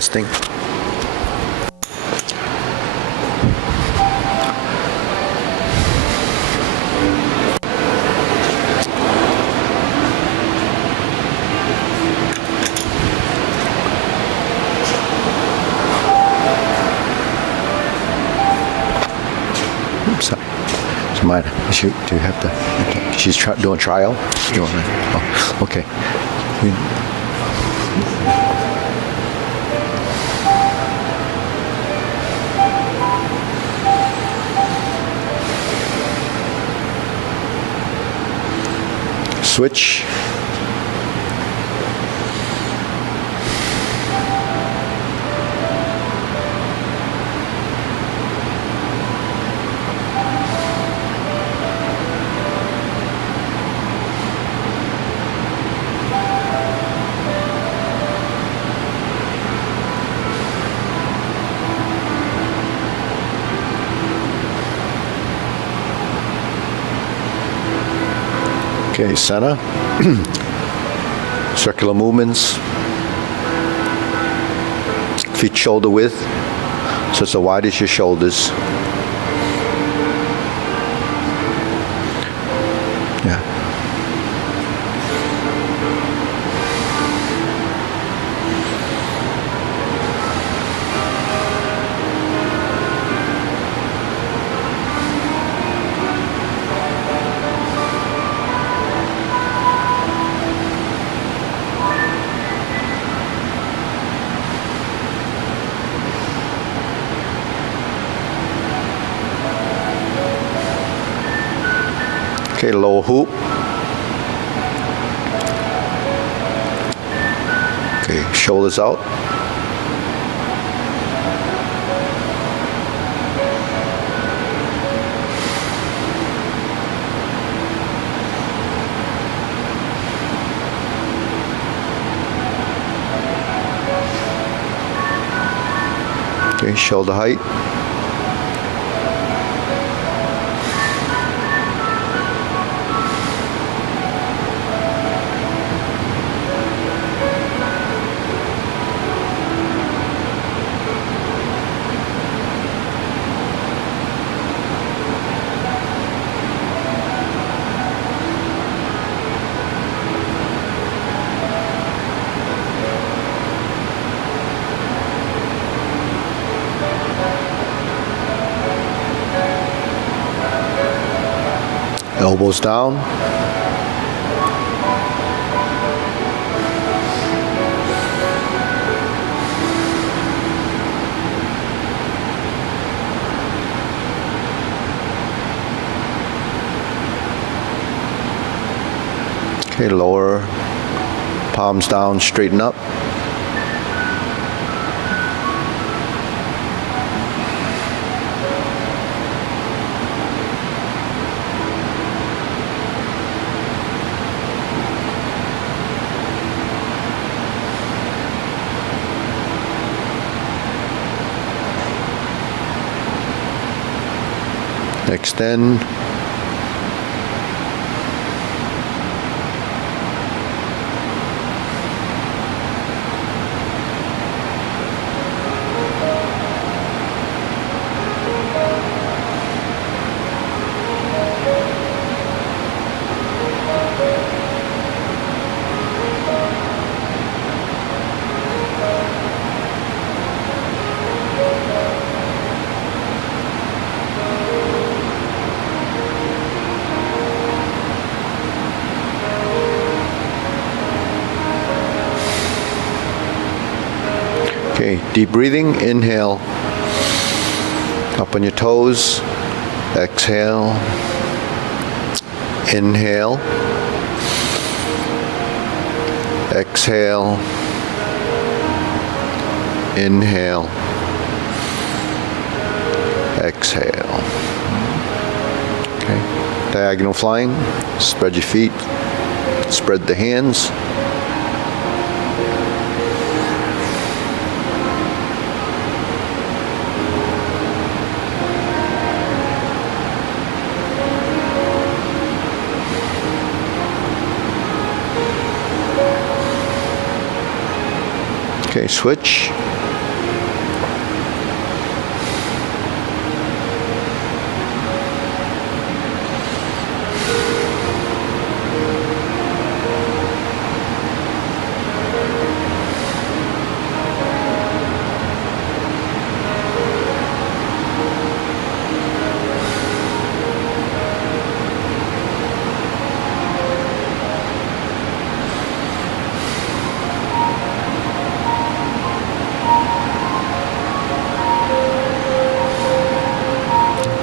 Testing. Oops, sorry. So Maya, do you have the? Okay. She's doing trial. You want to? Oh, okay. Switch. Okay, center. Circular movements. Feet shoulder width, so it's as wide as your shoulders. Yeah. Okay, lower hoop. Okay, shoulders out. Okay, shoulder height. Elbows down. Okay, lower palms down, straighten up. Extend. Okay, deep breathing, inhale, up on your toes, exhale, inhale, exhale, inhale, exhale. Okay, diagonal flying, spread your feet, spread the hands. Okay, switch.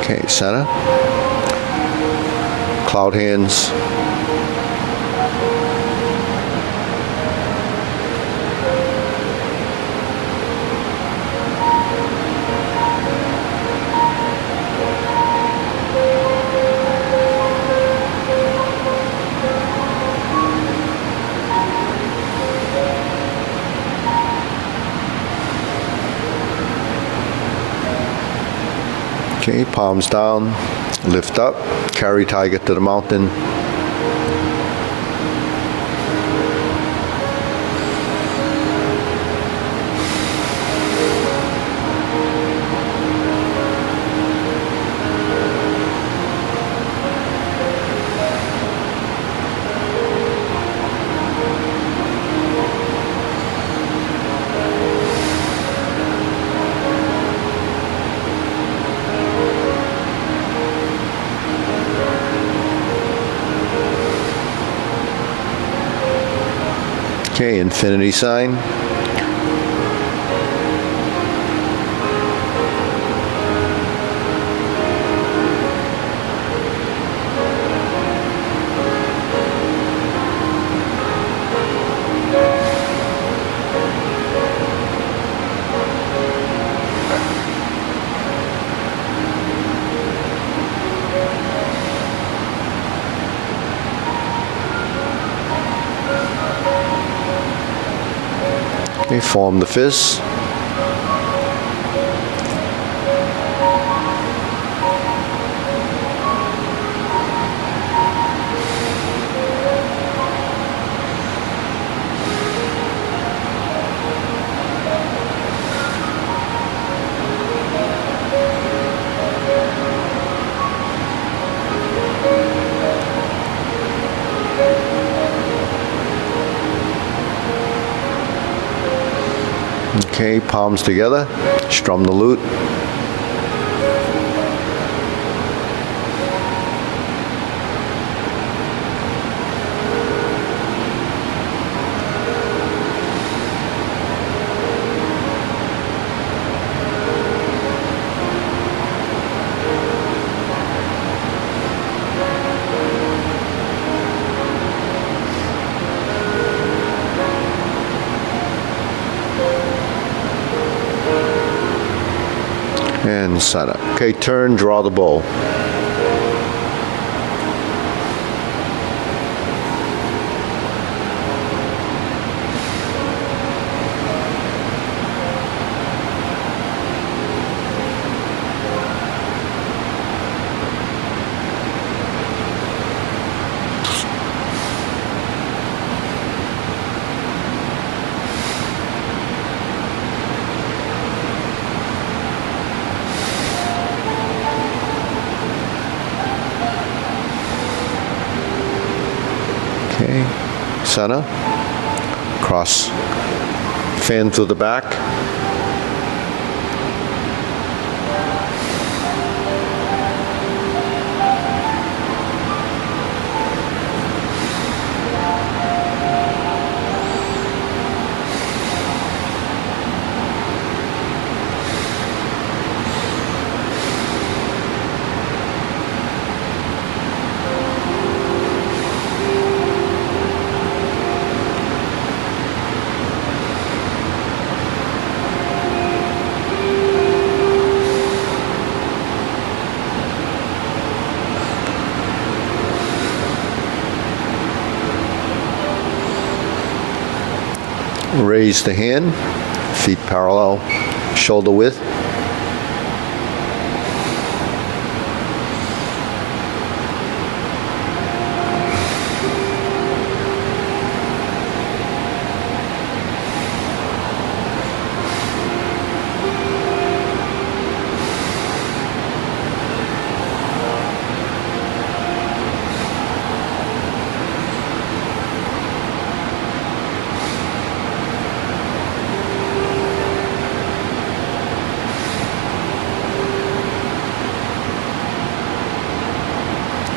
Okay, center. Cloud hands. Okay, palms down, lift up, carry tiger to the mountain. Okay, infinity sign. Okay, form the fist. Okay, palms together, strum the lute. And center. Okay, turn, draw the bow. Okay, center, cross, fan through the back. Raise the hand, feet parallel, shoulder width.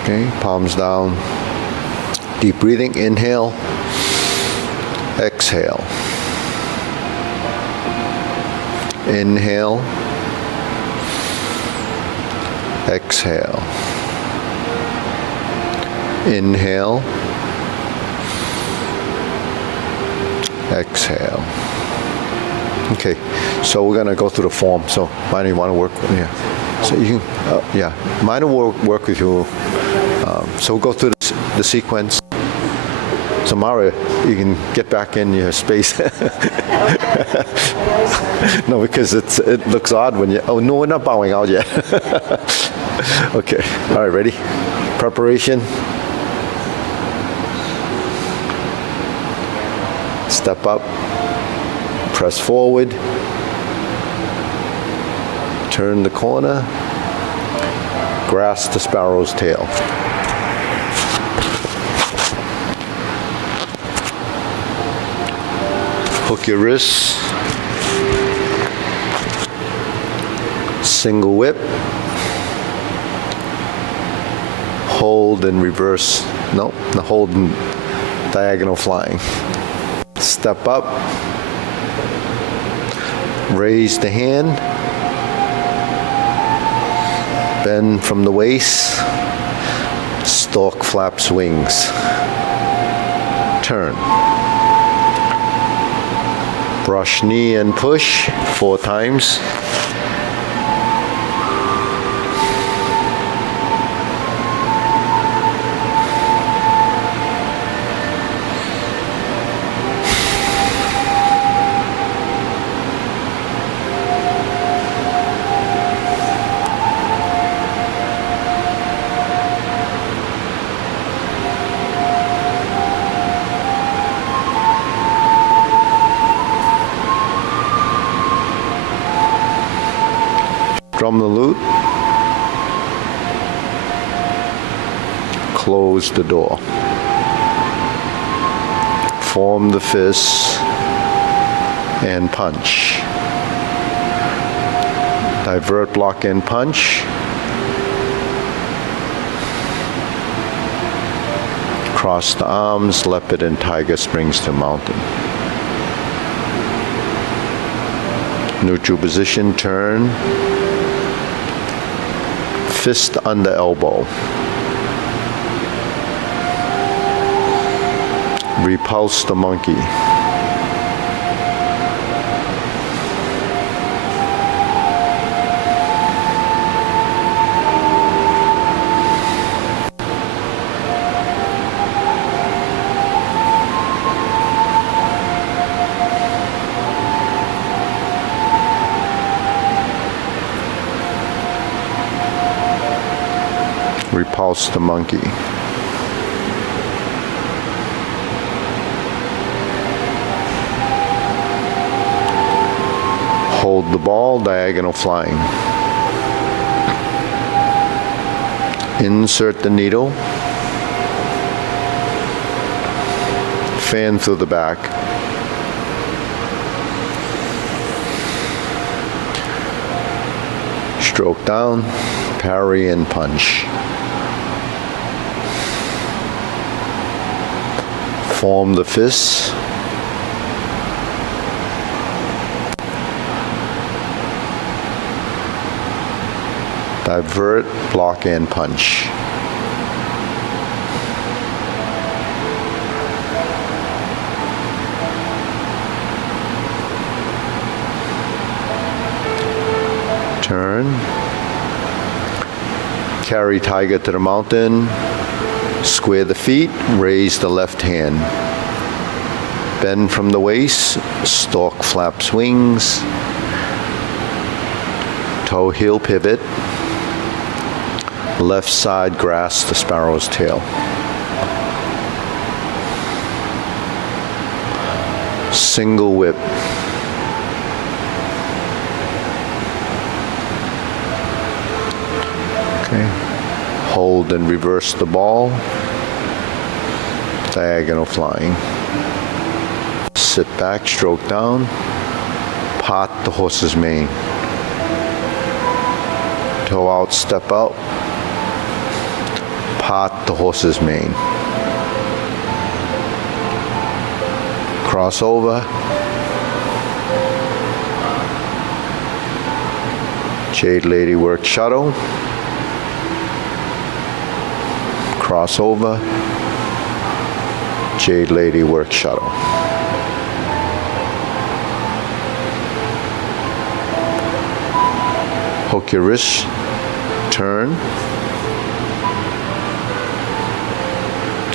Okay, palms down. Deep breathing, inhale, exhale. Inhale, Exhale. Inhale. Exhale. Okay, so we're gonna go through the form. So, Minor, you want to work? Yeah. So you can, Minor will work with you. So we'll go through the sequence. So Mario, you can get back in your space. No, because it looks odd when you. Oh no, we're not bowing out yet. Okay. All right, ready? Preparation. Step up. Press forward. Turn the corner. Grasp the sparrow's tail. Hook your wrists. Single whip. Hold and reverse. No, hold and diagonal flying. Step up. Raise the hand. Bend from the waist. Stalk flaps wings. Turn. Brush knee and push 4 times. Drum the lute. Close the door. Form the fists and punch. Divert, block, and punch. Cross the arms, leopard and tiger springs to mountain. Neutral position, turn. Fist under elbow. Repulse the monkey. Repulse the monkey. Hold the ball, diagonal flying. Insert the needle. Fan through the back. Stroke down, parry and punch. Form the fists. Divert, block, and punch. Turn. Carry tiger to the mountain. Square the feet, raise the left hand. Bend from the waist, stalk flaps wings. Toe heel pivot. Left side grasp the sparrow's tail. Single whip. Okay. Hold and reverse the ball. Diagonal flying. Sit back, stroke down. Part the horse's mane. Toe out, step out. Part the horse's mane. Cross over. Jade Lady work shuttle. crossover, Jade Lady work shuttle. Hook your wrist, turn,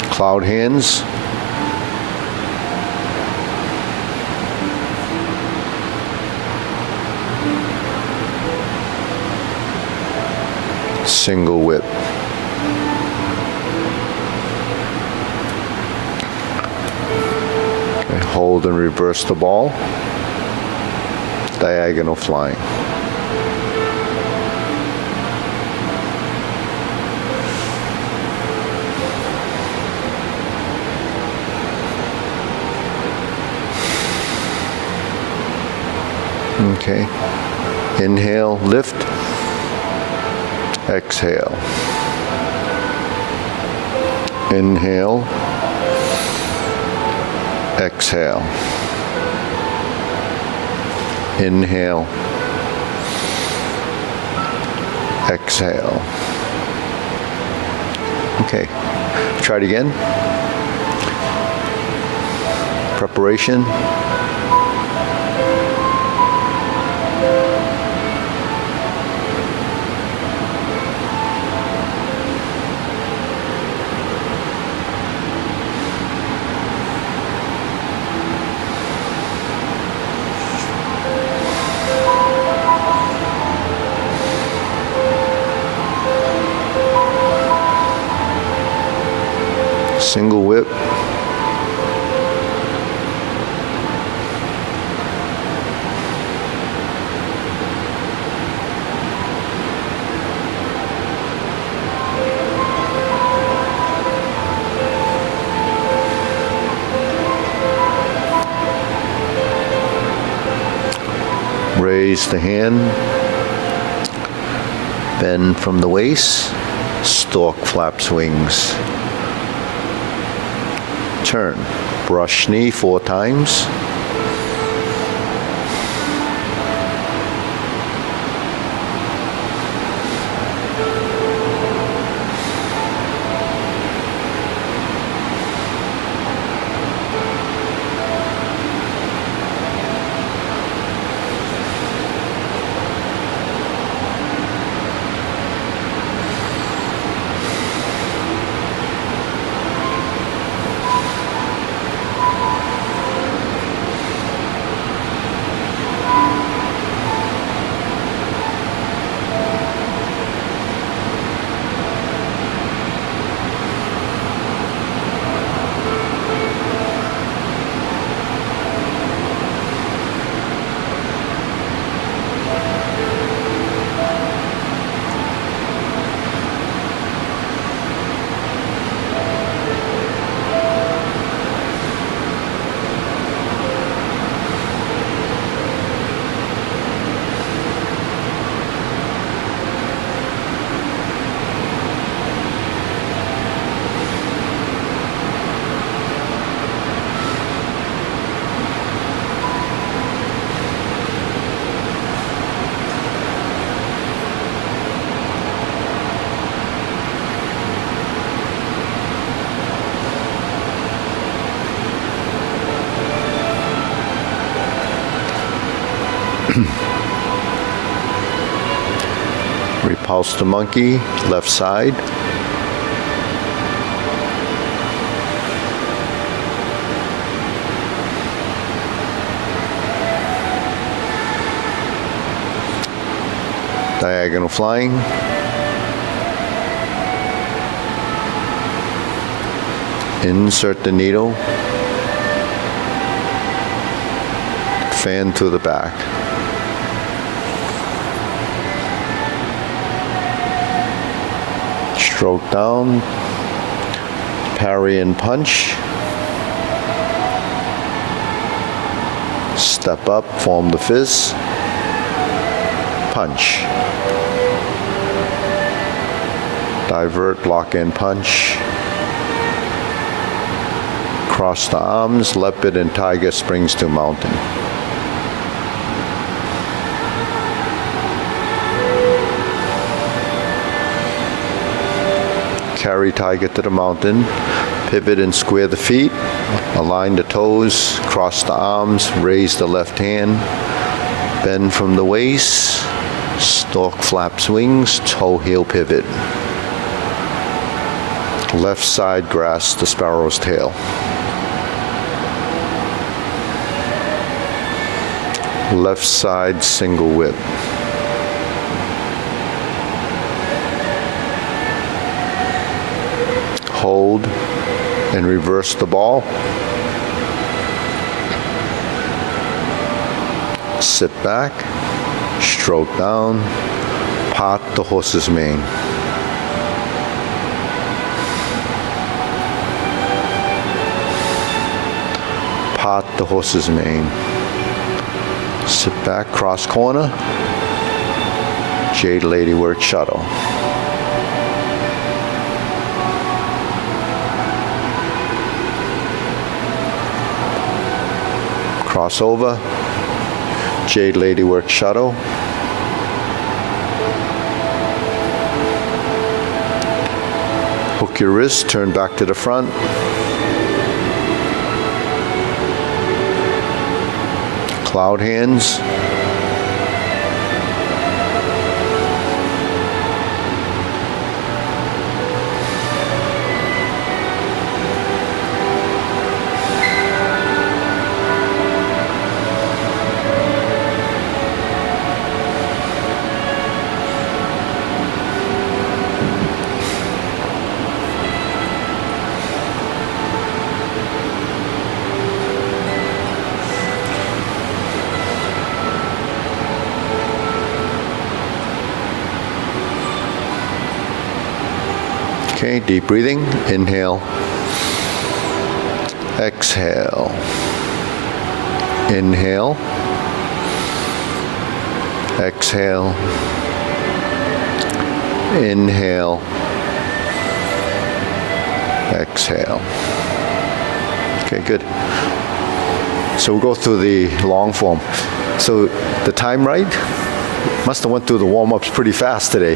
cloud hands, single whip. Okay, hold and reverse the ball, diagonal flying. Okay, inhale, lift, exhale, inhale, exhale, inhale, exhale. Okay, try it again. Preparation. Single whip. Raise the hand, bend from the waist, stork flaps wings. Turn, brush knee 4 times. Repulse the monkey, left side. Diagonal flying. Insert the needle. Fan to the back. Stroke down, parry and punch. Step up, form the fist. Punch. Divert, block and punch. Cross the arms, leopard and tiger springs to mountain. carry tiger to the mountain, pivot and square the feet, align the toes, cross the arms, raise the left hand, bend from the waist, stork flaps wings, toe heel pivot. Left side grasp the sparrow's tail. Left side single whip. Hold and reverse the ball. Sit back, stroke down, part the horse's mane. Part the horse's mane. Sit back, cross corner, Jade Ladywork shuttle. Cross over, Jade Ladywork shuttle. Hook your wrist, turn back to the front. Cloud hands. Okay, deep breathing. Inhale. Exhale. Inhale. Exhale. Inhale. Exhale. Okay, good. So we'll go through the long form. So the time right? Must have went through the warm-ups pretty fast today.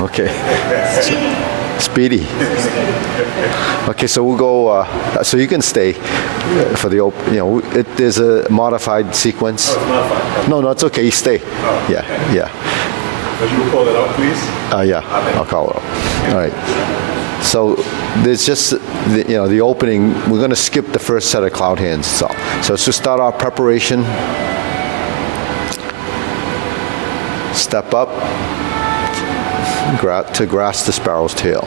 Okay. Speedy. Okay, so we'll go, so you can stay for the open, there's a modified sequence. No, it's okay, stay. Yeah. Would you call it out, please? Yeah, I'll call it up. All right. So there's just, the opening, we're going to skip the first set of cloud hands. So let's just start our preparation. Step up to grasp the sparrow's tail.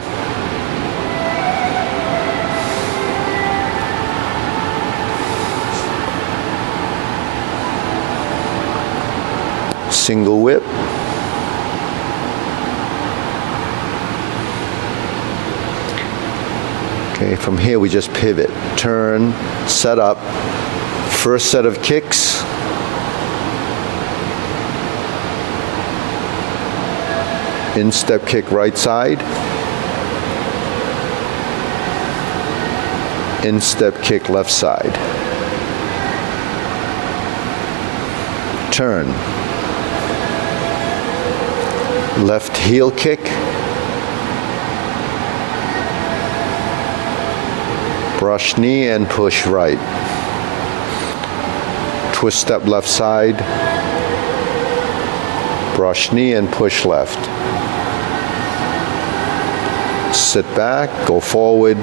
Single whip. Okay, from here we just pivot, turn, set up. First set of kicks. Instep kick right side. Instep kick left side. Turn. Left heel kick. Brush knee and push right. Twist step left side. Brush knee and push left. Sit back, go forward.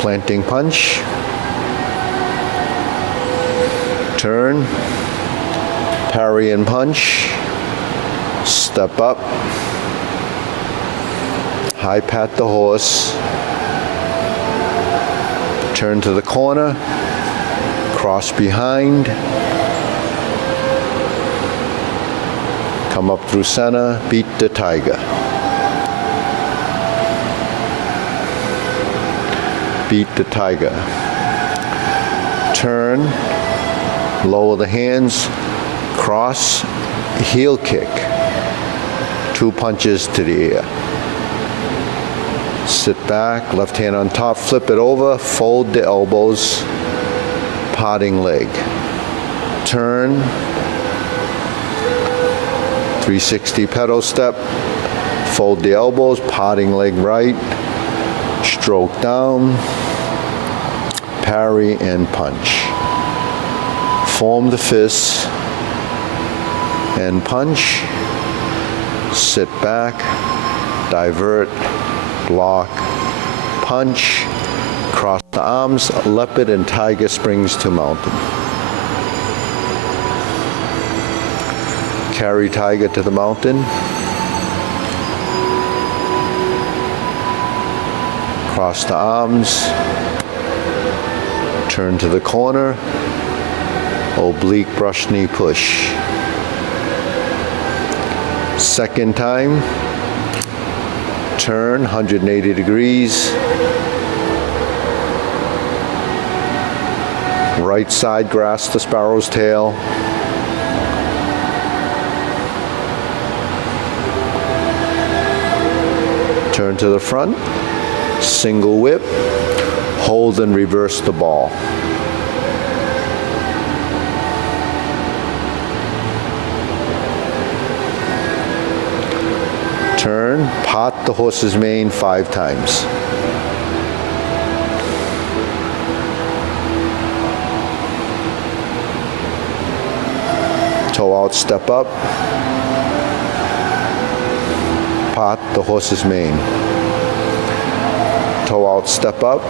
Planting punch. Turn. Parry and punch. Step up. High pat the horse. Turn to the corner. Cross behind. Come up through center. Beat the tiger. Beat the tiger. Turn. Lower the hands. Cross. Heel kick. 2 punches to the ear. Sit back, left hand on top, flip it over, fold the elbows, parting leg. Turn, 360 pedal step. Fold the elbows, potting leg right. Stroke down. Parry and punch. Form the fists and punch. Sit back, divert, block, punch, cross the arms, leopard and tiger springs to mountain. Carry tiger to the mountain. Cross the arms, turn to the corner, oblique brush knee push. Second time, turn 180 degrees. Right side, grasp the sparrow's tail. Turn to the front, single whip, hold and reverse the ball. Turn, pot the horse's mane 5 times. Toe out, step up. Pot the horse's mane. Toe out, step up.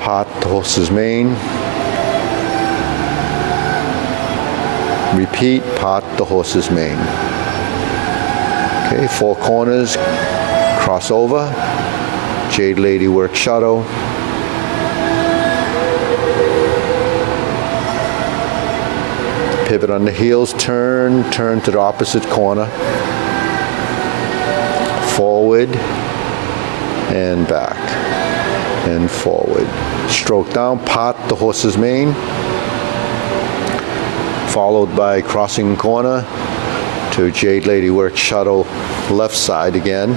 Pot the horse's mane. Repeat, pot the horse's mane. Okay, 4 corners, cross over, Jade Lady work shadow. Pivot on the heels, turn to the opposite corner. Forward and back and forward. Stroke down, pot the horse's mane. Followed by crossing corner to Jade Lady work shuttle left side again.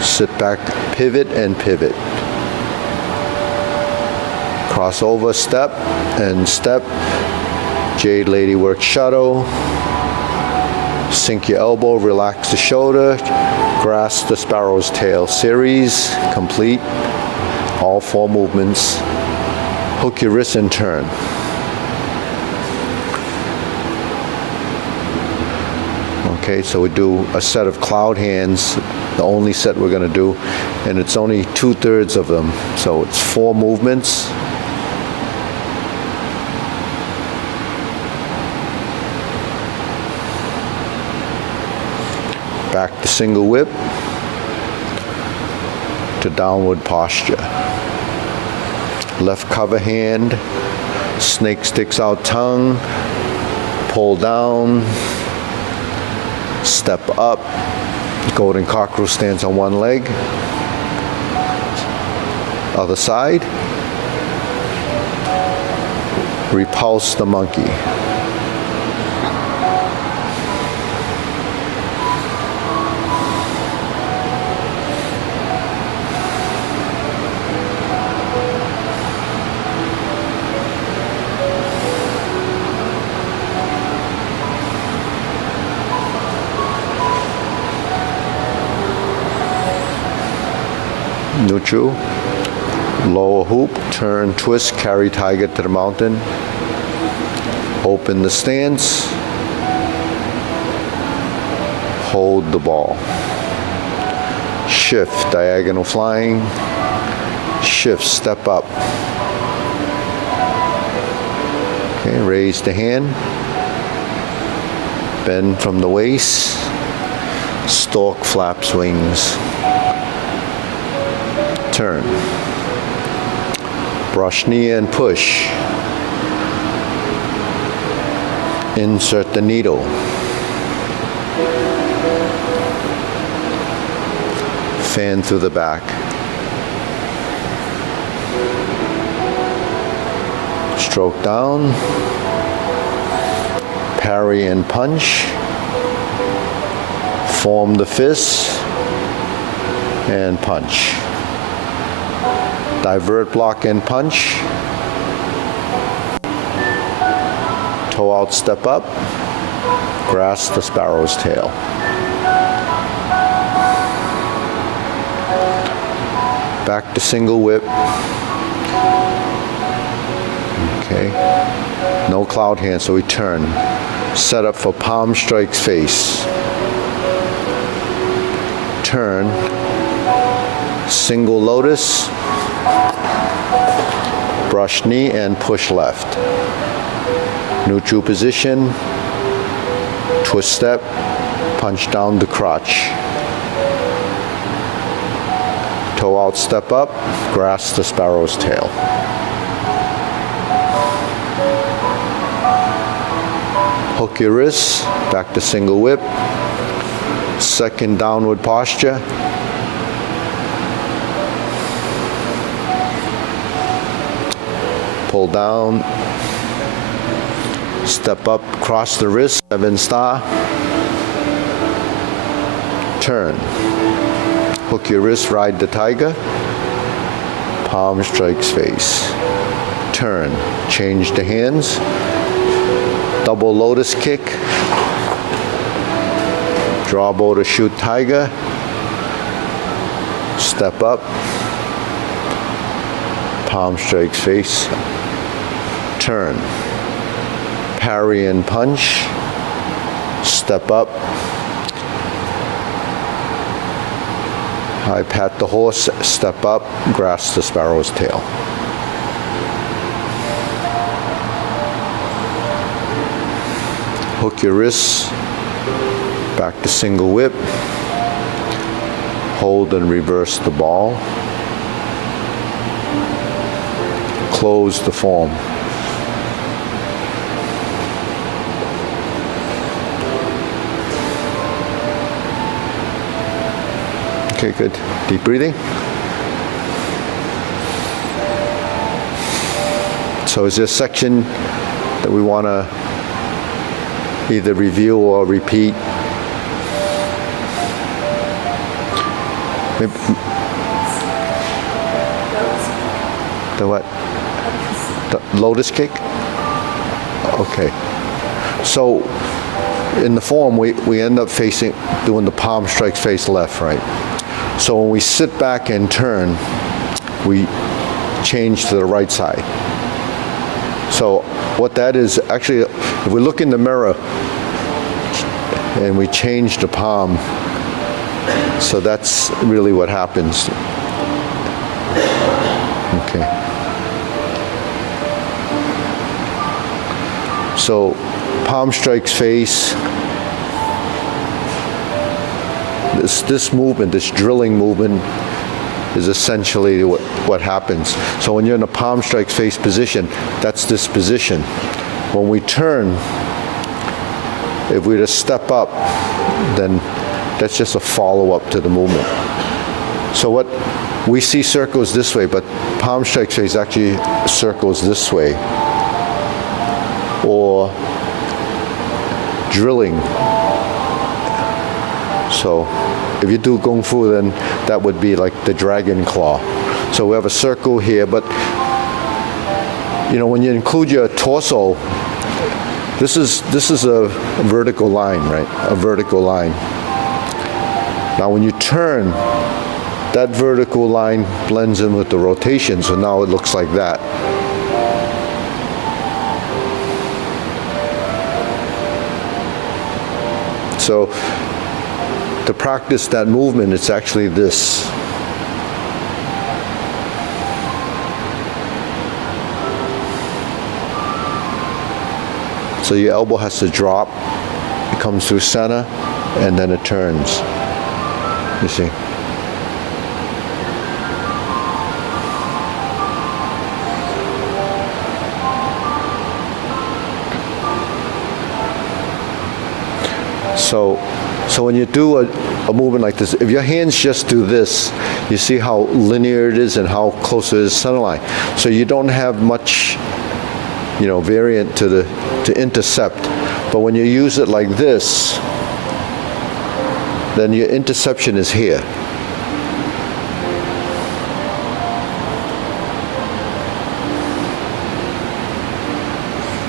Sit back, pivot and pivot. Crossover, step and step. Jade Lady work shuttle. Sink your elbow, relax the shoulder. Grasp the sparrow's tail series, complete. All 4 movements. Hook your wrist and turn. Okay, so we do a set of cloud hands, the only set we're going to do, and it's only 2/3 of them, so it's 4 movements. Back to single whip to downward posture. Left cover hand, snake sticks out tongue, pull down, step up, golden cockroach stands on one leg. Other side, repulse the monkey. Neutral, lower hoop, turn, twist, carry tiger to the mountain. Open the stance. Hold the ball. Shift, diagonal flying. Shift, step up. Okay, raise the hand. Bend from the waist. Stork flaps wings. Turn. Brush knee and push. Insert the needle. Fan through the back. Stroke down. Parry and punch. Form the fist and punch. Divert, block, and punch. Toe out, step up, grasp the sparrow's tail. Back to single whip. Okay. No cloud hand, so we turn. Set up for palm strikes face. Turn. Single lotus. Brush knee and push left. Neutral position. Twist step. Punch down the crotch. Toe out, step up, grasp the sparrow's tail. Hook your wrists, back to single whip. Second downward posture. Pull down. Step up, cross the wrist, 7 star. Turn. Hook your wrist, ride the tiger. Palm strikes face. Turn. Change the hands. Double lotus kick. Draw bow to shoot tiger. Step up. Palm strikes face. Turn. Parry and punch. Step up. I pat the horse, step up, grasp the sparrow's tail. Hook your wrists, back to single whip. Hold and reverse the ball. Close the form. Okay, good. Deep breathing. So is there a section that we want to either review or repeat? The what? The lotus kick? Okay. So in the form, we end up doing the palm strikes face left, right? So when we sit back and turn, we change to the right side. So what that is, actually, if we look in the mirror and we change the palm, so that's really what happens. Okay. So palm strikes face. This movement, this drilling movement, is essentially what happens. So when you're in a palm strikes face position, that's this position. When we turn, if we just step up, then that's just a follow-up to the movement. So what we see circles this way, but palm strikes face actually circles this way, or drilling. So if you do Kung Fu, then that would be like the dragon claw. So we have a circle here, but you know, when you include your torso, this is a vertical line, right? A vertical line. Now when you turn, that vertical line blends in with the rotation, so now it looks like that. So to practice that movement, it's actually this. So your elbow has to drop, it comes through center, and then it turns. You see? So when you do a movement like this, if your hands just do this, you see how linear it is and how close it is to center line. So you don't have much, you know, variant to intercept. But when you use it like this, then your interception is here.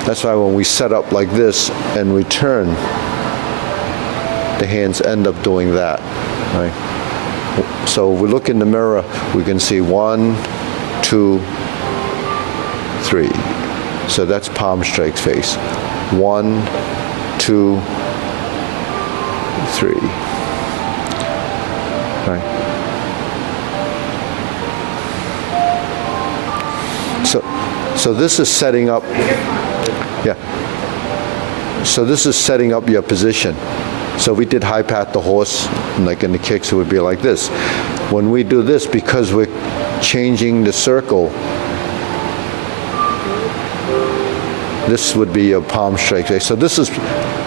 That's why when we set up like this and return, the hands end up doing that, right? So if we look in the mirror, we can see 1, 2, 3. So that's palm strikes face. 1, 2, 3. Right? So this is setting up, yeah. So this is setting up your position. So if we did high pat the horse, like in the kicks, it would be like this. When we do this, because we're changing the circle, this would be a palm strike. So this is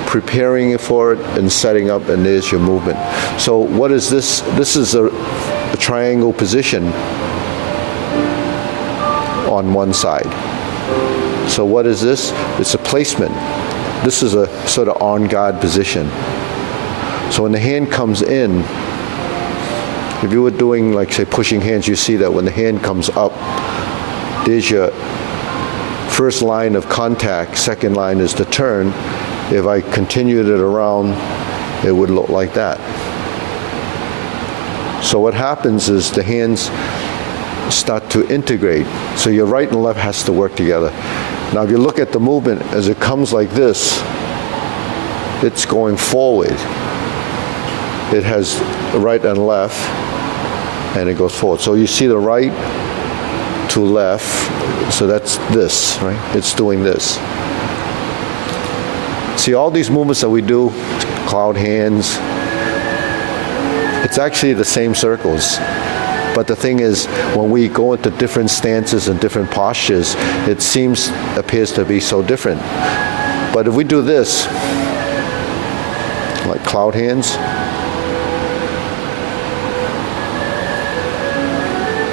preparing for it and setting up, and there's your movement. So what is this? This is a triangle position on one side. So what is this? It's a placement. This is a sort of on guard position. So when the hand comes in, if you were doing, like, say, pushing hands, you see that when the hand comes up, there's your first line of contact, second line is the turn. If I continued it around, it would look like that. So what happens is the hands start to integrate. So your right and left has to work together. Now if you look at the movement, as it comes like this, it's going forward. It has right and left, and it goes forward. So you see the right to left, so that's this, right? It's doing this. See, all these movements that we do, cloud hands, it's actually the same circles. But the thing is, when we go into different stances and different postures, it appears to be so different. But if we do this, like cloud hands,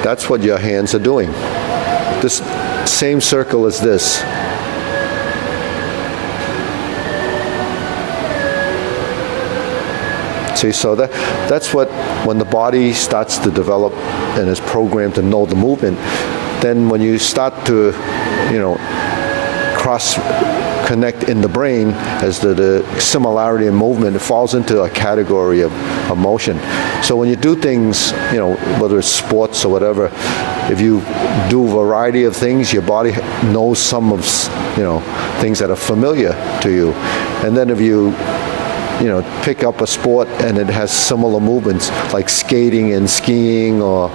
that's what your hands are doing. This same circle as this. See, so that's what, when the body starts to develop and is programmed to know the movement, then when you start to, cross-connect in the brain as the similarity in movement, it falls into a category of motion. So when you do things, whether it's sports or whatever, if you do a variety of things, your body knows some of, things that are familiar to you. And then if you pick up a sport and it has similar movements like skating and skiing, or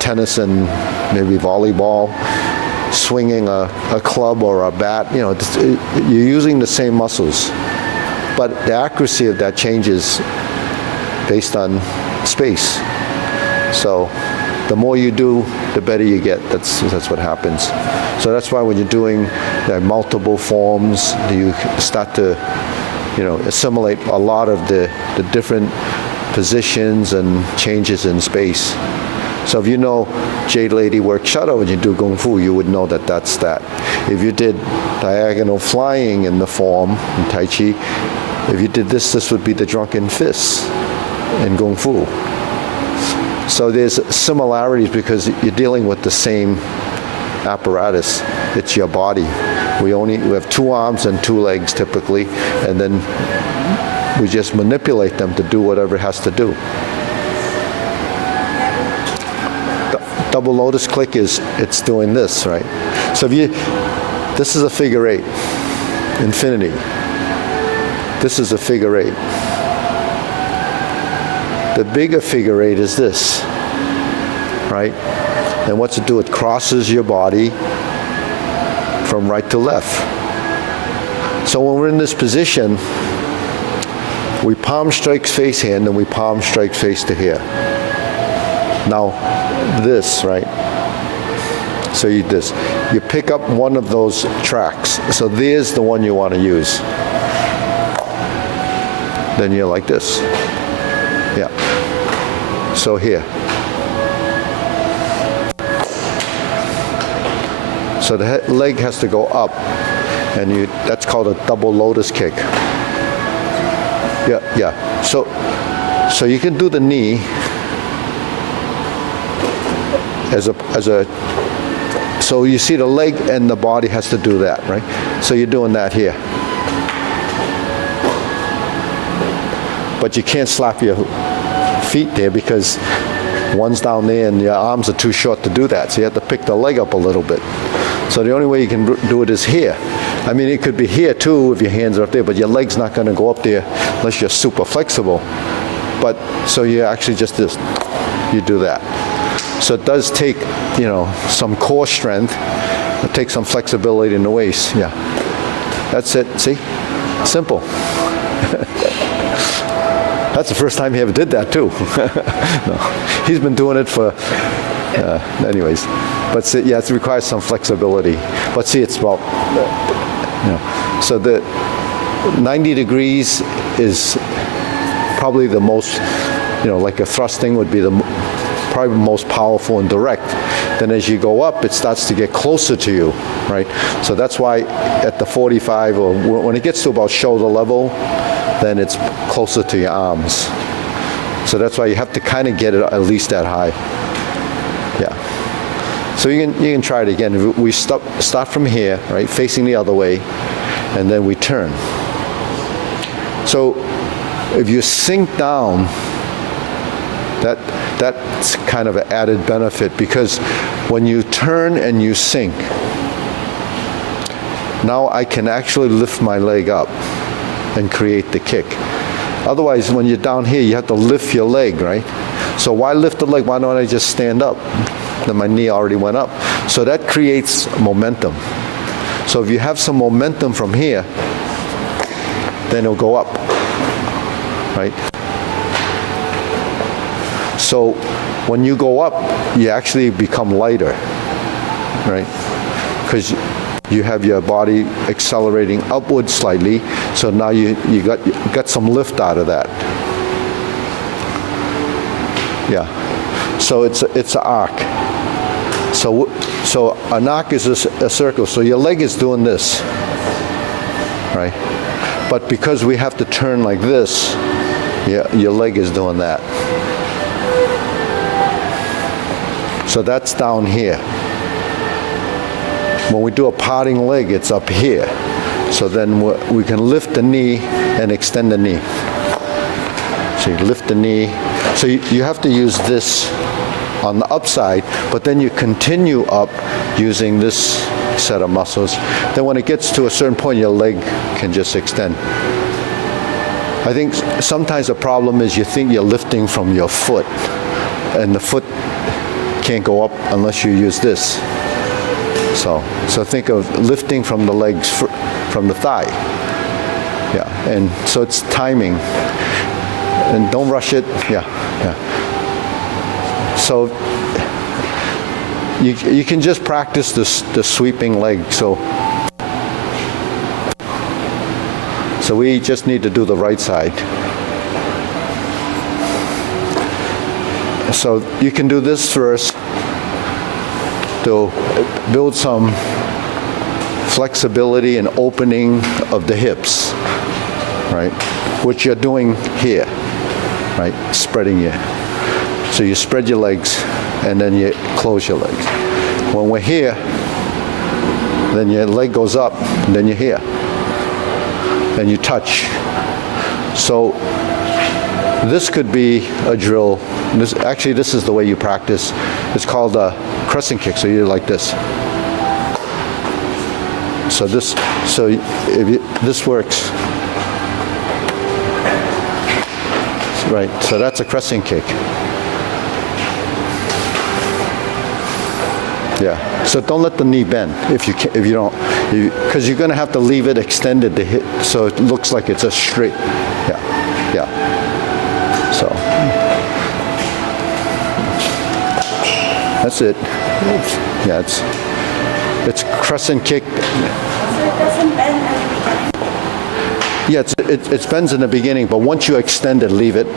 tennis and maybe volleyball, swinging a club or a bat, you're using the same muscles, but the accuracy of that changes based on space. So the more you do, the better you get. That's what happens. So that's why when you're doing multiple forms, you start to assimilate a lot of the different positions and changes in space. So if you know Jade Lady work shuttle when you do Kung Fu, you would know that that's that. If you did diagonal flying in the form in Tai Chi, if you did this would be the drunken fists in Kung Fu. So there's similarities because you're dealing with the same apparatus. It's your body. We have 2 arms and 2 legs typically, and then we just manipulate them to do whatever it has to do. Double lotus click it's doing this, right? So this is a figure 8, infinity. This is a figure 8. The bigger figure 8 is this, right? And what's it do? It crosses your body from right to left. So when we're in this position, we palm strikes face hand, and we palm strikes face to here. Now, this, right? So you pick up one of those tracks. So there's the one you want to use. Then you're like this. Yeah. So here. So the leg has to go up, and that's called a double lotus kick. Yeah. So you can do the knee as a So you see the leg and the body has to do that, right? So you're doing that here. But you can't slap your feet there because one's down there and your arms are too short to do that. So you have to pick the leg up a little bit. So the only way you can do it is here. I mean, it could be here too if your hands are up there, but your leg's not going to go up there unless you're super flexible. But so you actually just you do that. So it does take, you know, some core strength. It takes some flexibility in the waist. Yeah, that's it. See, simple. That's the first time he ever did that too. No. He's been doing it for, anyways. But see, yeah, it requires some flexibility. But see, it's about, you know, so the 90 degrees is probably the most, you know, like a thrusting would be probably the most powerful and direct. Then as you go up, it starts to get closer to you, right? So that's why at the 45, or when it gets to about shoulder level, then it's closer to your arms. So that's why you have to kind of get it at least that high. Yeah. So you can try it again. We start from here, right, facing the other way, and then we turn. So if you sink down, that's kind of an added benefit, because when you turn and you sink, now I can actually lift my leg up and create the kick. Otherwise, when you're down here, you have to lift your leg, right? So why lift the leg? Why don't I just stand up? Then my knee already went up. So that creates momentum. So if you have some momentum from here, then it'll go up, right? So when you go up, you actually become lighter, right? Because you have your body accelerating upward slightly, so now you got some lift out of that. Yeah. So it's an arc. So an arc is a circle. So your leg is doing this, right? But because we have to turn like this, your leg is doing that. So that's down here. When we do a parting leg, it's up here. So then we can lift the knee and extend the knee. So you lift the knee. So you have to use this on the upside, but then you continue up using this set of muscles. Then when it gets to a certain point, your leg can just extend. I think sometimes the problem is you think you're lifting from your foot, and the foot can't go up unless you use this. So think of lifting from the legs, from the thigh. Yeah, and so it's timing. And don't rush it. Yeah. So you can just practice the sweeping leg. So we just need to do the right side. So you can do this first to build some flexibility and opening of the hips, right? Which you're doing here, right? Spreading your. So you spread your legs and then you close your legs. When we're here, then your leg goes up, and then you're here. And you touch. So this could be a drill. This is the way you practice. It's called a crescent kick. So you're like this. So this works. Right. So that's a crescent kick. Yeah. So don't let the knee bend if you don't, because you're going to have to leave it extended to hit, so it looks like it's a straight. Yeah. So that's it. Yeah, it's crescent kick. So it doesn't bend at the beginning? Yeah, it bends in the beginning, but once you extend it, leave it,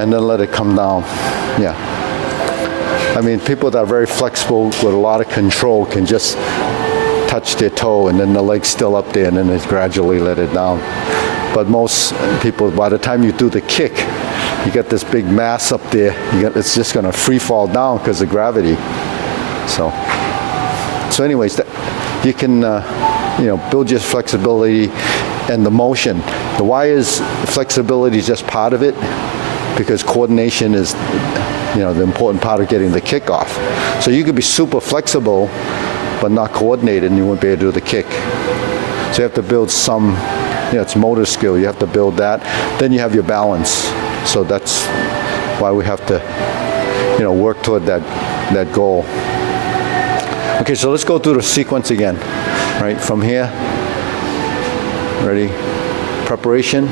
and then let it come down. Yeah. I mean, people that are very flexible with a lot of control can just touch their toe, and then the leg's still up there, and then they gradually let it down. But most people, by the time you do the kick, you get this big mass up there. It's just going to free fall down because of gravity. So So anyways, you can build your flexibility and the motion. The why is flexibility is just part of it, because coordination is the important part of getting the kick off. So you could be super flexible but not coordinated and you won't be able to do the kick. So you have to build some, it's motor skill. You have to build that. Then you have your balance. So that's why we have to work toward that goal. Okay, so let's go through the sequence again. Right, from here. Ready? Preparation.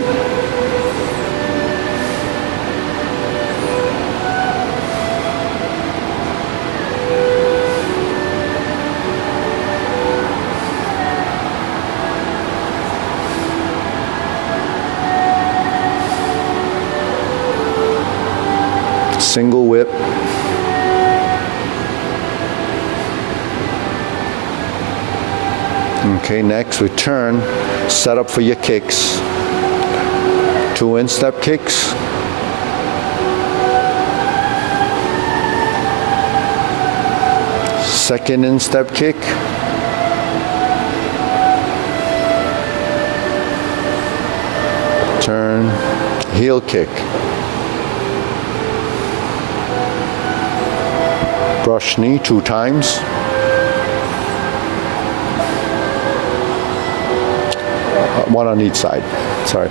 Single whip. Okay, next we turn, set up for your kicks. 2 instep kicks. Second instep kick. Turn, heel kick. Brush knee 2 times. One on each side. Sorry.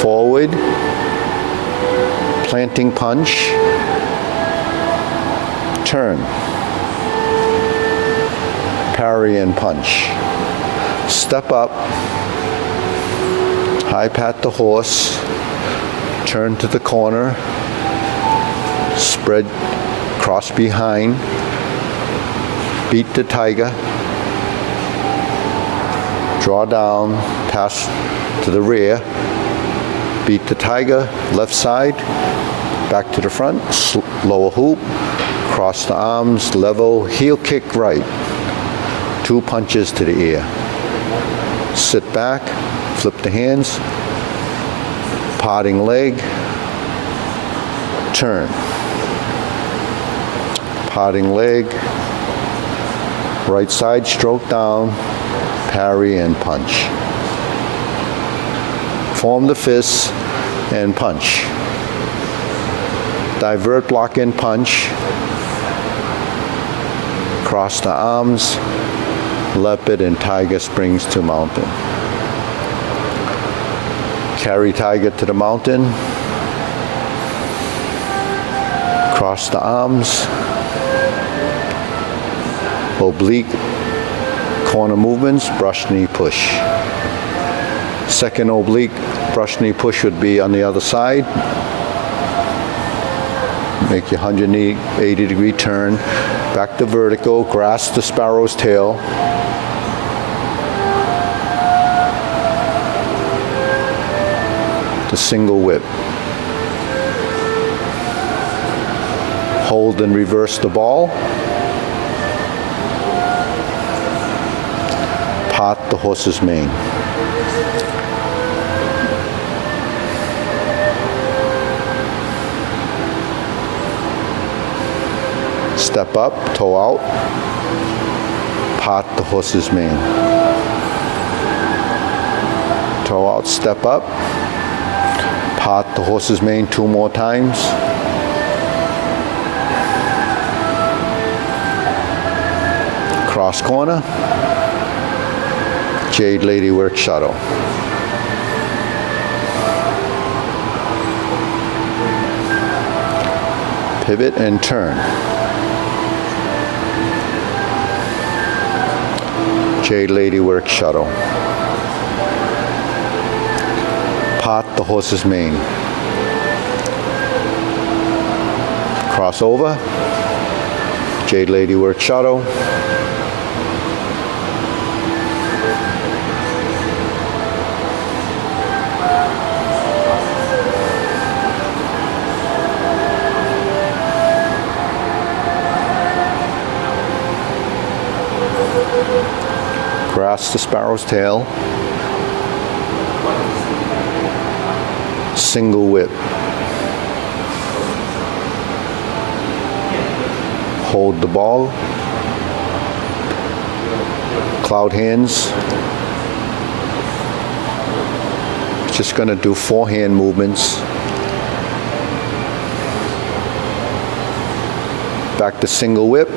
Forward. Planting punch. Turn. Parry and punch. Step up. High pat the horse. Turn to the corner. Spread, cross behind. Beat the tiger. Draw down, pass to the rear. Beat the tiger, left side. Back to the front, lower hoop. Cross the arms, level, heel kick right. 2 punches to the ear. Sit back, flip the hands. Parting leg. Turn. Parting leg. Right side, stroke down. Parry and punch. Form the fists and punch. Divert, block and punch. Cross the arms. Leopard and tiger springs to mountain. Carry tiger to the mountain. Cross the arms. Oblique corner movements, brush knee push. Second oblique brush knee push would be on the other side. Make your 180 degree turn, back to vertical, grasp the sparrow's tail. The single whip. Hold and reverse the ball. Part the horse's mane. Step up, toe out. Part the horse's mane. Toe out, step up. Part the horse's mane 2 more times. Cross corner. Jade Lady Work Shuttle. Pivot and turn. Jade Lady Work Shuttle. Part the horse's mane. Cross over. Jade Lady Work Shuttle. Grasp the sparrow's tail. Single whip. Hold the ball. Cloud hands. Just going to do 4 hand movements. Back to single whip.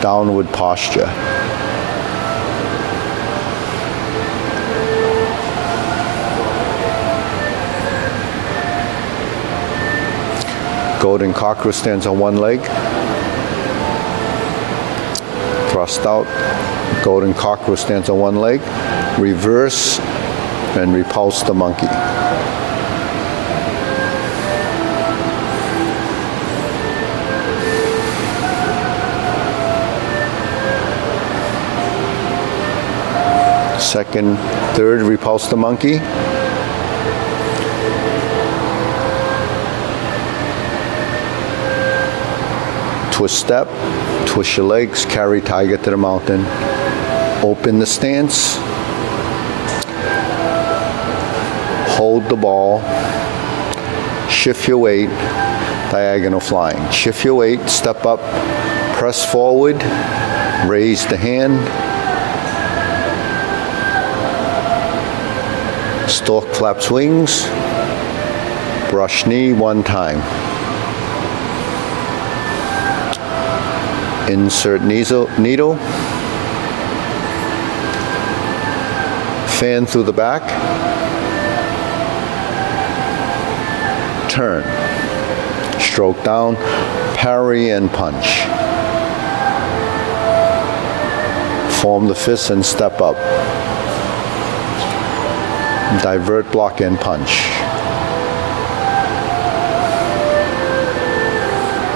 Downward posture. Golden cockroach stands on one leg. Thrust out. Golden cockroach stands on one leg. Reverse and repulse the monkey. Second, third, repulse the monkey. Twist step, twist your legs, carry tiger to the mountain. Open the stance. Hold the ball. Shift your weight, diagonal flying. Shift your weight, step up, press forward, raise the hand. Stork flaps wings. Brush knee 1 time. Insert needle. Fan through the back. Turn. Stroke down. Parry and punch. Form the fist and step up. Divert, block, and punch.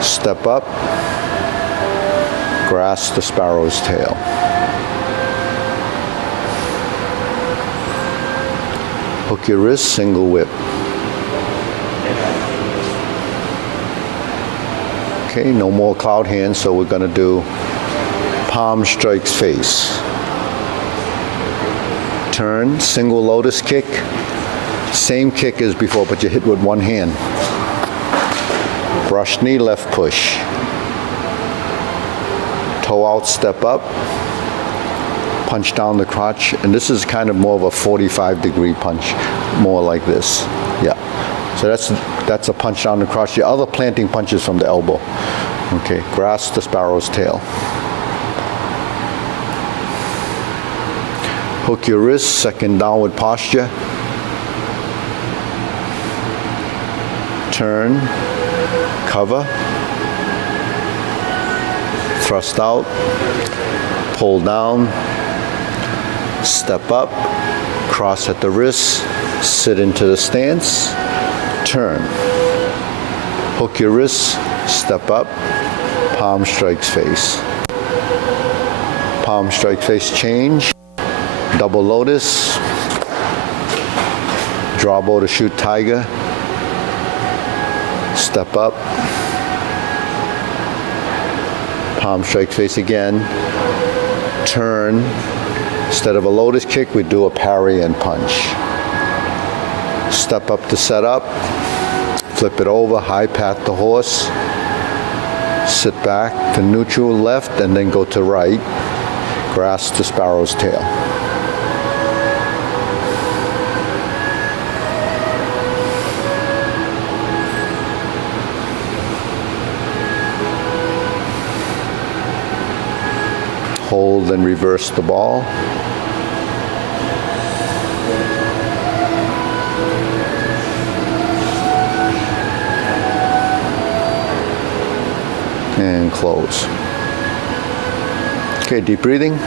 Step up. Grasp the sparrow's tail. Hook your wrist, single whip. Okay, no more cloud hands, so we're going to do palm strikes face. Turn, single lotus kick. Same kick as before, but you hit with 1 hand. Brush knee, left push. Toe out, step up. Punch down the crotch, and this is kind of more of a 45-degree punch, more like this. Yeah. So that's a punch down the crotch. The other planting punch is from the elbow. Okay, grasp the sparrow's tail. Hook your wrist, second downward posture. Turn, cover, thrust out, pull down, step up, cross at the wrist, sit into the stance, turn. Hook your wrist, step up, palm strikes face. Palm strike face change. Double lotus, draw bow to shoot tiger, step up, palm strike face again, turn. Instead of a lotus kick, we do a parry and punch. Step up to set up, flip it over, high path the horse, sit back to neutral left, and then go to right, grasp the sparrow's tail. Hold and reverse the ball. And close. Okay, deep breathing.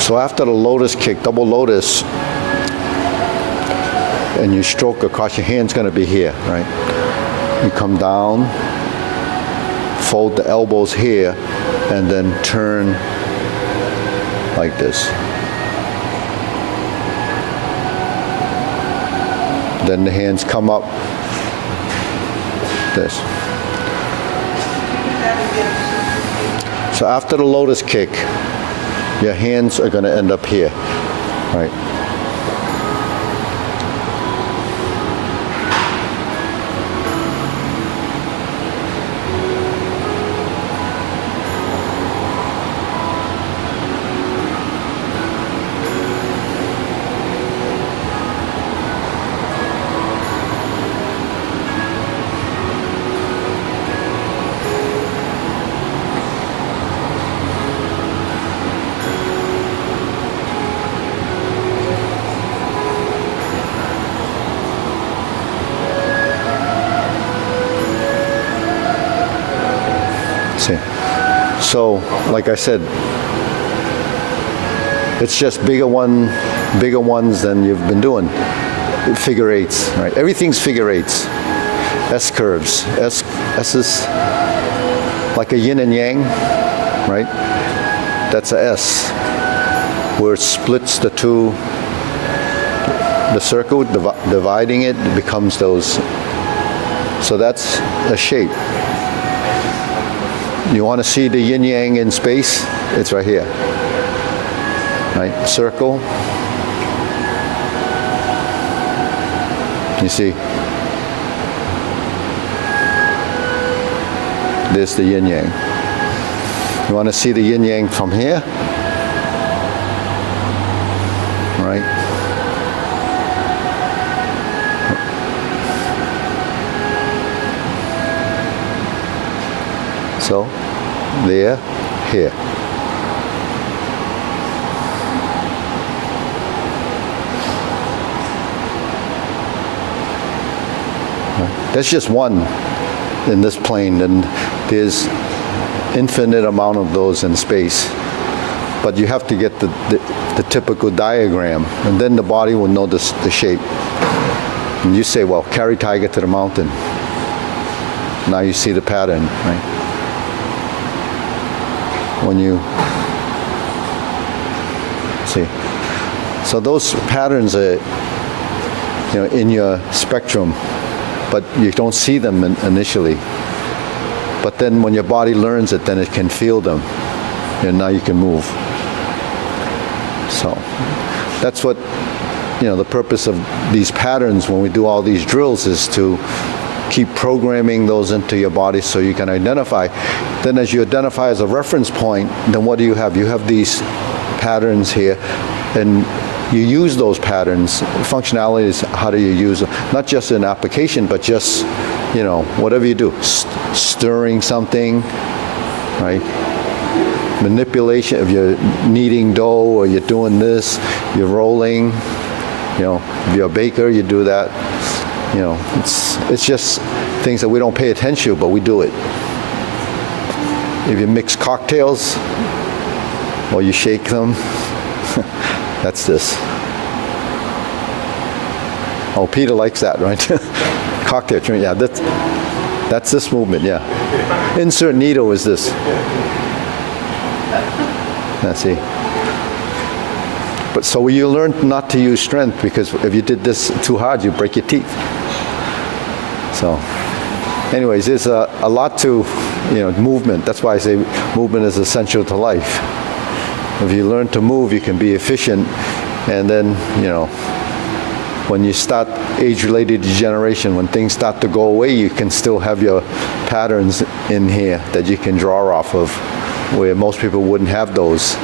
So after the lotus kick, double lotus, and you stroke across, your hand's going to be here, right? You come down, fold the elbows here, and then turn like this. Then the hands come up, this. So after the lotus kick, your hands are going to end up here, right? See. So, like I said, it's just bigger ones than you've been doing. Figure eights, right? Everything's figure eights. S curves. S is like a yin and yang, right? That's a S, where it splits the circle, dividing it becomes those. So that's a shape. You want to see the yin yang in space? It's right here. Right? Circle. You see? There's the yin yang. You want to see the yin yang from here? Right? So, there, here. That's just one in this plane, and there's infinite amount of those in space. But you have to get the typical diagram, and then the body will know the shape. And you say, well, carry tiger to the mountain. Now you see the pattern, right? When you see. So those patterns are, in your spectrum, but you don't see them initially. But then when your body learns it, then it can feel them, and now you can move. So that's what, the purpose of these patterns when we do all these drills is to keep programming those into your body so you can identify. Then as you identify as a reference point, then what do you have? You have these patterns here, and you use those patterns. Functionality is how do you use them? Not just in application, but just, whatever you do. Stirring something, right? Manipulation, if you're kneading dough or you're doing this, you're rolling, if you're a baker, you do that. It's just things that we don't pay attention to, but we do it. If you mix cocktails or you shake them, that's this. Oh, Peter likes that, right? Cocktail, yeah, that's this movement, yeah. Insert needle is this. Let's see. But so you learn not to use strength, because if you did this too hard, you break your teeth. So, anyways, there's a lot to, movement. That's why I say movement is essential to life. If you learn to move, you can be efficient, and then, when you start age-related degeneration, when things start to go away, you can still have your patterns in here that you can draw off of, where most people wouldn't have those.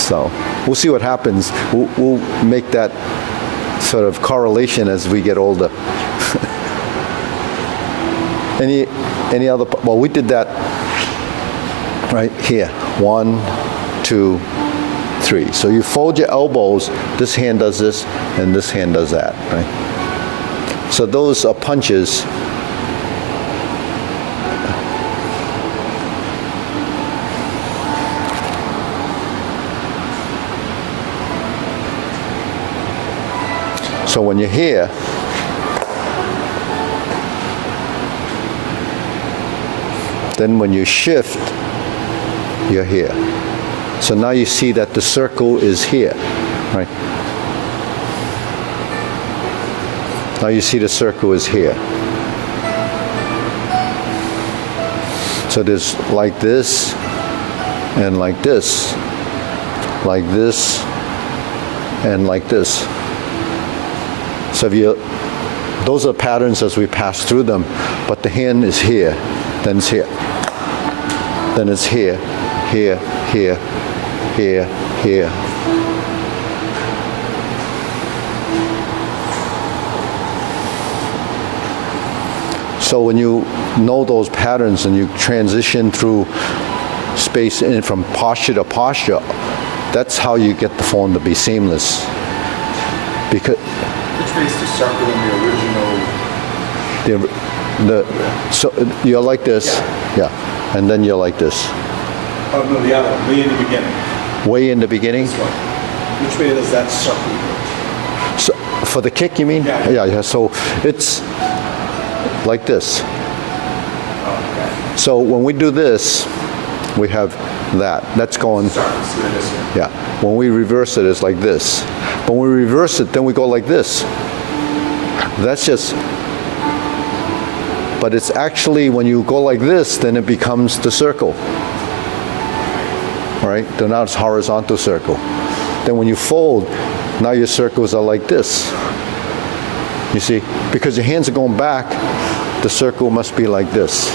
So we'll see what happens. We'll make that sort of correlation as we get older. Any other? Well, we did that right here. 1, 2, 3. So you fold your elbows. This hand does this, and this hand does that. Right. So those are punches. So when you're here, then when you shift, you're here. So now you see that the circle is here, right? Now you see the circle is here. So there's like this, and like this, and like this. So if you, those are patterns as we pass through them, but the hand is here, then it's here, then it's here, here, here, here, here. So when you know those patterns and you transition through space in from posture to posture, that's how you get the form to be seamless. Because Which way is the circle in the original? so you're like this, yeah, and then you're like this. Oh, no, the other, way in the beginning. Way in the beginning. This one. Which way does that circle go? So for the kick, you mean? Yeah. Yeah. So it's like this. Okay. So when we do this, we have that. That's going. Sorry, let's do it this way. Yeah. When we reverse it, it's like this. When we reverse it, then we go like this. That's just. But it's actually when you go like this, then it becomes the circle. All right. Then now it's horizontal circle. Then when you fold, now your circles are like this. You see, because your hands are going back, the circle must be like this.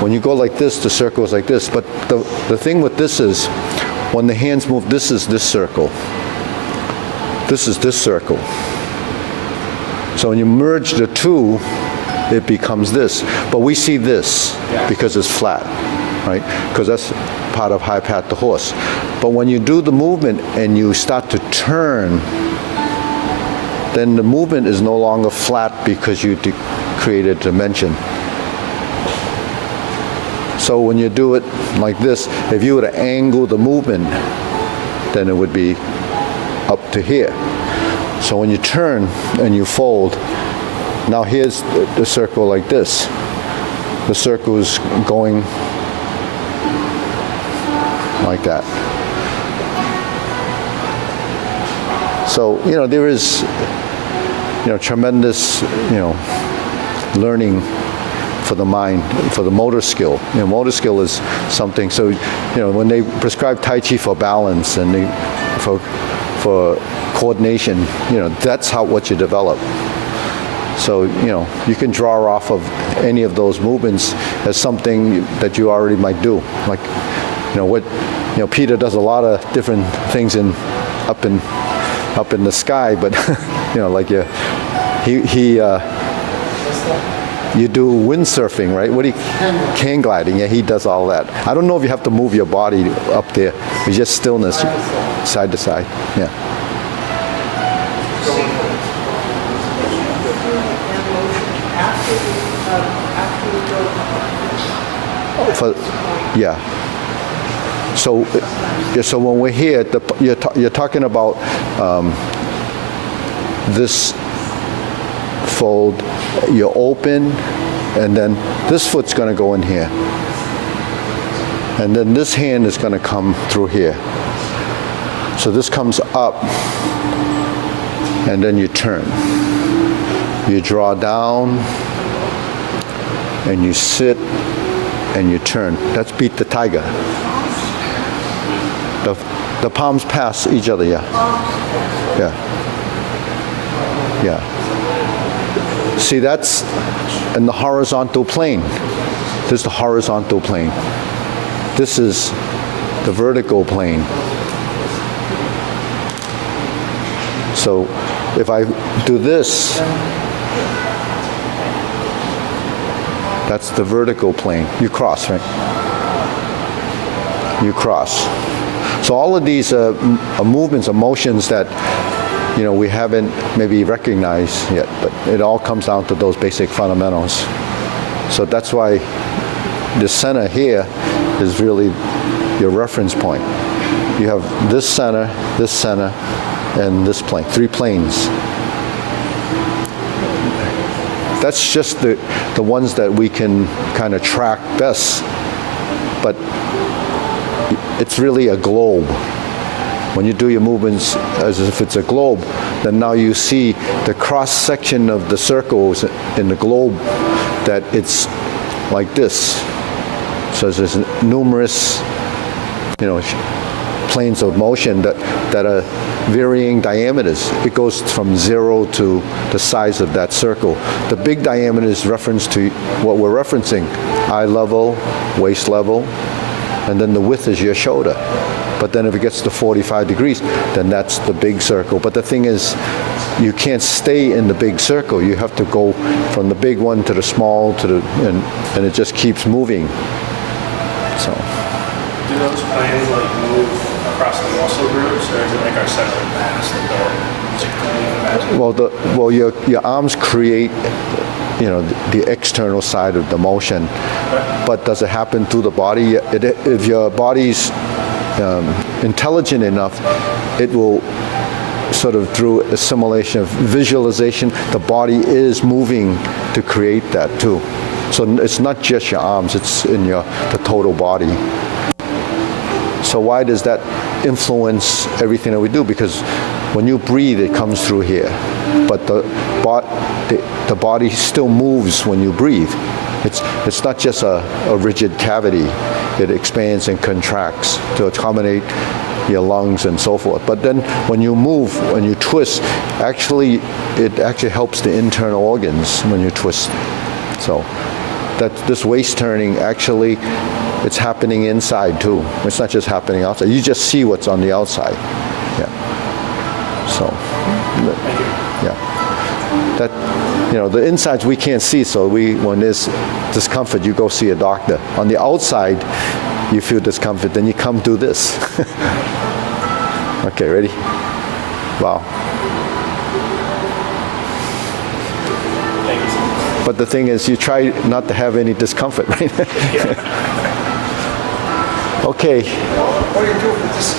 When you go like this, the circle is like this. But the thing with this is, when the hands move, this is this circle. This is this circle. So when you merge the two, it becomes this. But we see this because it's flat, right? Because that's part of high pat the horse. But when you do the movement and you start to turn, then the movement is no longer flat because you create a dimension. So when you do it like this, if you were to angle the movement, then it would be up to here. So when you turn and you fold, now here's the circle like this. The circle is going like that. So, there is, tremendous, learning for the mind, for the motor skill. Motor skill is something, so, when they prescribe Tai Chi for balance and for coordination, that's what you develop. So, you can draw off of any of those movements as something that you already might do. Like, Peter does a lot of different things up in the sky, but like you do windsurfing, right? What do you can gliding? Yeah, he does all that. I don't know if you have to move your body up there. It's just stillness, side to side. Yeah. Yeah. So when we're here, you're talking about this fold. You open, and then this foot's going to go in here, and then this hand is going to come through here. So this comes up, and then you turn. You draw down, and you sit, and you turn. That's beat the tiger. The palms pass each other, yeah. Yeah. Yeah. See, that's in the horizontal plane. This is the horizontal plane. This is the vertical plane. So if I do this, that's the vertical plane. You cross, right? You cross. So all of these are movements, motions that we haven't maybe recognized yet, but it all comes down to those basic fundamentals. So that's why the center here is really your reference point. You have this center, and this plane, 3 planes. That's just the ones that we can kind of track best, but it's really a globe. When you do your movements as if it's a globe, then now you see the cross section of the circles in the globe, that it's like this. So there's numerous, planes of motion that are varying diameters. It goes from 0 to the size of that circle. The big diameter is reference to what we're referencing, eye level, waist level, and then the width is your shoulder. But then if it gets to 45 degrees, then that's the big circle. But the thing is, you can't stay in the big circle. You have to go from the big one to the small to the, and it just keeps moving. So. Do those planes like move across the muscle groups, or is it like our separate mass that go? Well, your arms create, the external side of the motion, but does it happen through the body? If your body's intelligent enough, it will sort of through assimilation of visualization, the body is moving to create that too. So it's not just your arms, it's in the total body. So why does that influence everything that we do? Because when you breathe, it comes through here, but the body still moves when you breathe. It's not just a rigid cavity. It expands and contracts to accommodate your lungs and so forth. But then when you move, when you twist, it actually helps the internal organs when you twist. So that this waist turning actually, it's happening inside too. It's not just happening outside. You just see what's on the outside. Yeah. So, yeah. That, the insides we can't see, so when there's discomfort, you go see a doctor. On the outside, you feel discomfort, then you come do this. Okay, ready? Wow. Thank you so much. But the thing is, you try not to have any discomfort, right? Okay. What do you do with this?